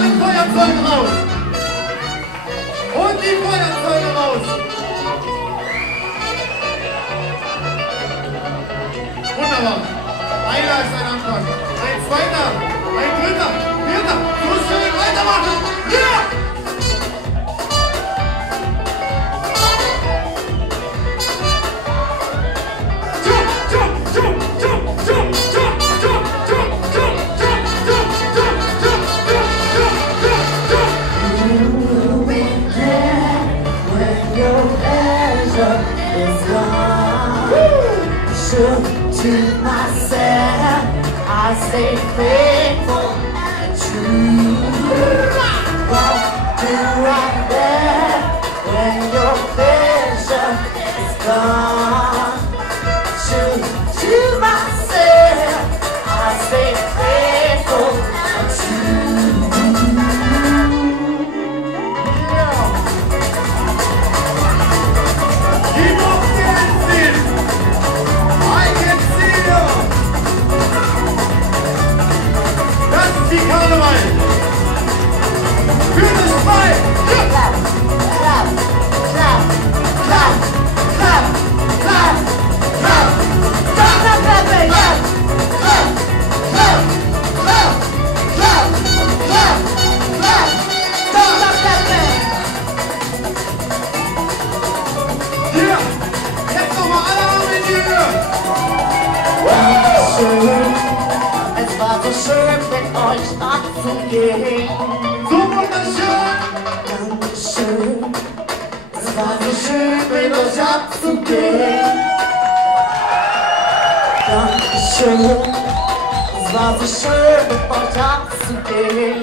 alle Feuerzeuge raus. Und die Feuerzeuge raus. Wunderbar. Einer ist ein Anfang. Ein zweiter, ein dritter, vierter. So schnell weitermachen. Ja! To myself, I stay faithful and true. What do I get when your pleasure is gone? To myself, I stay faithful and true. Yeah. Keep on dancing. I can see you. Das ist die Karneval. Für das Ball. Clap, clap, clap, clap, clap, clap, clap, clap, clap, clap, clap, clap, clap, clap, clap, clap, clap, clap, clap. Hier, jetzt nochmal alle Arme in die Höhe. Es war so schön mit euch abzugehen. So wunderschön. Dankeschön. Es war so schön mit euch abzugehen. Dankeschön. Es war so schön mit euch abzugehen.